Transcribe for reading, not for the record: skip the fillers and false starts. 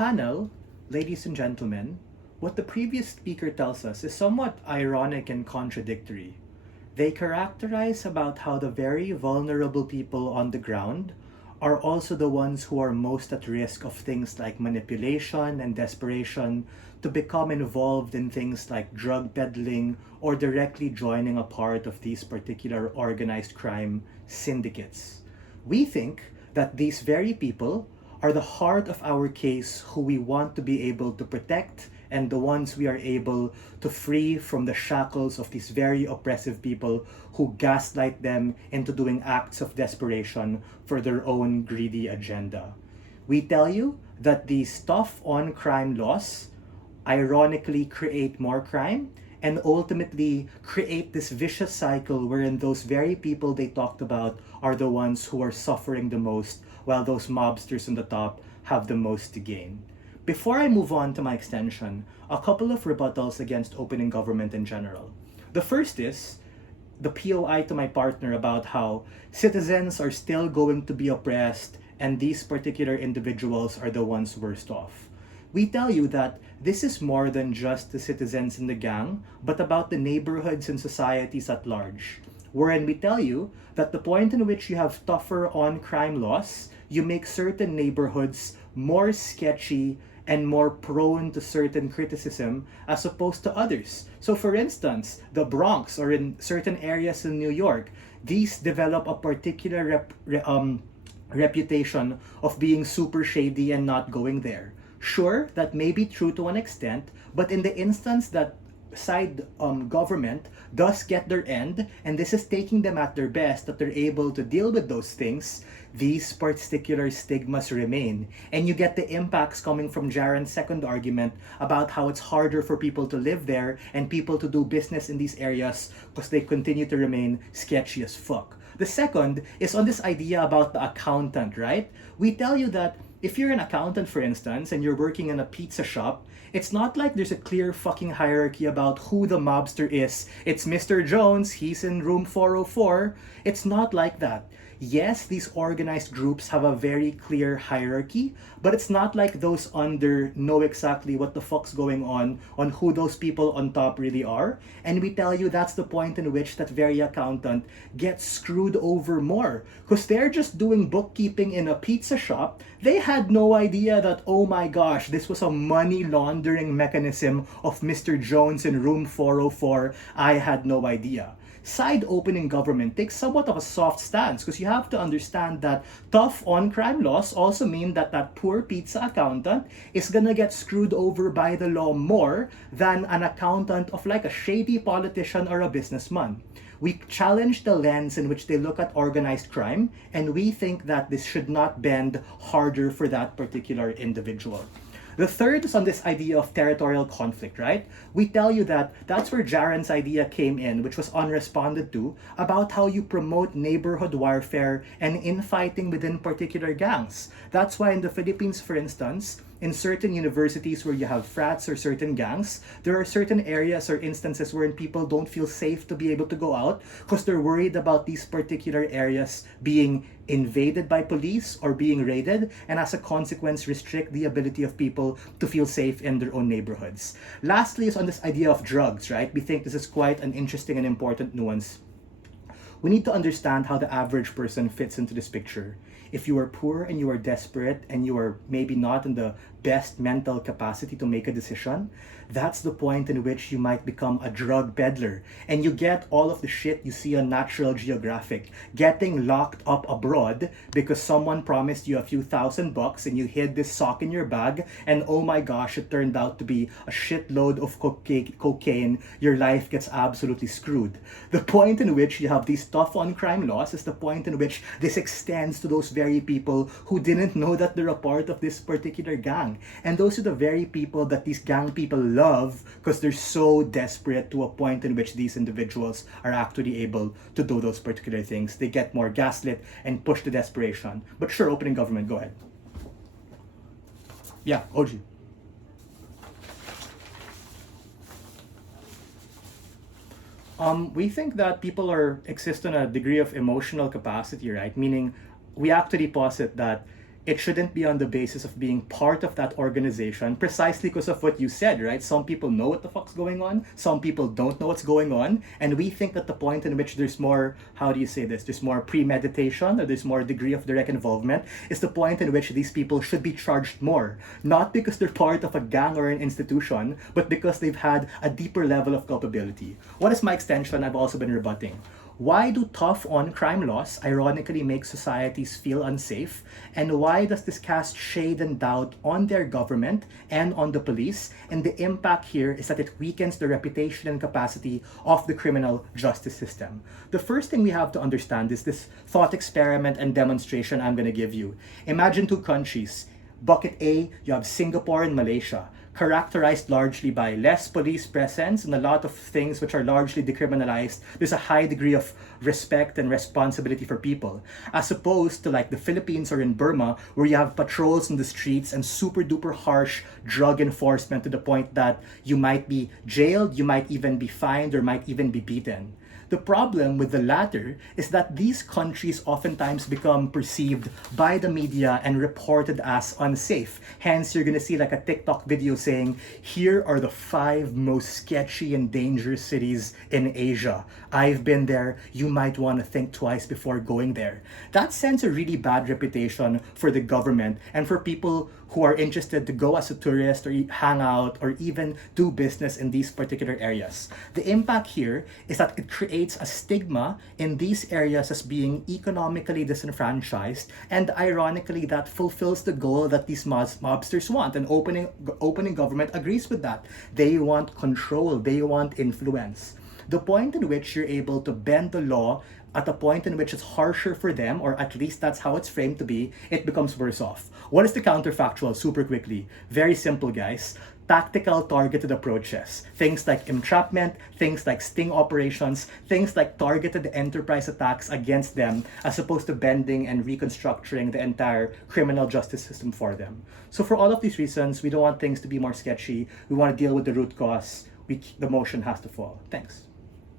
panel, ladies and gentlemen, what the previous speaker tells us is somewhat ironic and contradictory. They characterize about how the very vulnerable people on the ground are also the ones who are most at risk of things like manipulation and desperation to become involved in things like drug peddling or directly joining a part of these particular organized crime syndicates. We think that these very people are the heart of our case who we want to be able to protect and the ones we are able to free from the shackles of these very oppressive people who gaslight them into doing acts of desperation for their own greedy agenda. We tell you that these tough on crime laws ironically create more crime and ultimately create this vicious cycle wherein those very people they talked about are the ones who are suffering the most while those mobsters on the top have the most to gain. Before I move on to my extension, a couple of rebuttals against opening government in general. The first is the POI to my partner about how citizens are still going to be oppressed and these particular individuals are the ones worst off. We tell you that this is more than just the citizens in the gang, but about the neighborhoods and societies at large. Wherein we tell you that the point in which you have tougher on crime laws, you make certain neighborhoods more sketchy and more prone to certain criticism as opposed to others. So for instance, the Bronx or in certain areas in New York, these develop a particular reputation of being super shady and not going there. Sure, that may be true to an extent, but in the instance that side government does get their end, and this is taking them at their best, that they're able to deal with those things, these particular stigmas remain. And you get the impacts coming from Jaron's second argument about how it's harder for people to live there and people to do business in these areas because they continue to remain sketchy as fuck. The second is on this idea about the accountant, right? We tell you that if you're an accountant, for instance, and you're working in a pizza shop, it's not like there's a clear fucking hierarchy about who the mobster is. It's Mr. Jones, he's in room 404. It's not like that. Yes, these organized groups have a very clear hierarchy, but it's not like those under know exactly what the fuck's going on who those people on top really are. And we tell you that's the point in which that very accountant gets screwed over more. Because they're just doing bookkeeping in a pizza shop. They had no idea that, oh my gosh, this was a money laundering mechanism of Mr. Jones in room 404. I had no idea. Side opening government takes somewhat of a soft stance because you have to understand that tough on crime laws also mean that that poor pizza accountant is gonna get screwed over by the law more than an accountant of like a shady politician or a businessman. We challenge the lens in which they look at organized crime, and we think that this should not bend harder for that particular individual. The third is on this idea of territorial conflict, right? We tell you that that's where Jaron's idea came in, which was unresponded to, about how you promote neighborhood warfare and infighting within particular gangs. That's why in the Philippines, for instance, in certain universities where you have frats or certain gangs, there are certain areas or instances wherein people don't feel safe to be able to go out because they're worried about these particular areas being invaded by police or being raided, and as a consequence restrict the ability of people to feel safe in their own neighborhoods. Lastly is on this idea of drugs, right? We think this is quite an interesting and important nuance. We need to understand how the average person fits into this picture. If you are poor and you are desperate and you are maybe not in the best mental capacity to make a decision, that's the point in which you might become a drug peddler. And you get all of the shit you see on Natural Geographic, getting locked up abroad because someone promised you a few $1,000 and you hid this sock in your bag, and oh my gosh, it turned out to be a shitload of cocaine. Your life gets absolutely screwed. The point in which you have these tough on crime laws is the point in which this extends to those very people who didn't know that they're a part of this particular gang. And those are the very people that these gang people love because they're so desperate to a point in which these individuals are actually able to do those particular things. They get more gaslit and push to desperation. But sure, opening government, go ahead. Yeah, OG. We think that people exist on a degree of emotional capacity, right? Meaning, we actually posit that it shouldn't be on the basis of being part of that organization precisely because of what you said, right? Some people know what the fuck's going on, some people don't know what's going on, and we think that the point in which there's more, how do you say this, there's more premeditation or there's more degree of direct involvement is the point in which these people should be charged more, not because they're part of a gang or an institution, but because they've had a deeper level of culpability. What is my extension I've also been rebutting? Why do tough on crime laws ironically make societies feel unsafe? And why does this cast shade and doubt on their government and on the police? And the impact here is that it weakens the reputation and capacity of the criminal justice system. The first thing we have to understand is this thought experiment and demonstration I'm going to give you. Imagine two countries. Bucket A, you have Singapore and Malaysia, characterized largely by less police presence and a lot of things which are largely decriminalized. There's a high degree of respect and responsibility for people, as opposed to like the Philippines or in Burma, where you have patrols in the streets and super duper harsh drug enforcement to the point that you might be jailed, you might even be fined, or might even be beaten. The problem with the latter is that these countries oftentimes become perceived by the media and reported as unsafe. Hence, you're gonna see like a TikTok video saying, here are the 5 most sketchy and dangerous cities in Asia. I've been there, you might wanna think twice before going there. That sends a really bad reputation for the government and for people who are interested to go as a tourist or hang out or even do business in these particular areas. The impact here is that it creates a stigma in these areas as being economically disenfranchised, and ironically that fulfills the goal that these mobsters want, and opening government agrees with that. They want control, they want influence. The point in which you're able to bend the law at a point in which it's harsher for them, or at least that's how it's framed to be, it becomes worse off. What is the counterfactual? Super quickly. Very simple, guys. Tactical targeted approaches. Things like entrapment, things like sting operations, things like targeted enterprise attacks against them, as opposed to bending and reconstructing the entire criminal justice system for them. So for all of these reasons, we don't want things to be more sketchy. We want to deal with the root cause. The motion has to fall. Thanks.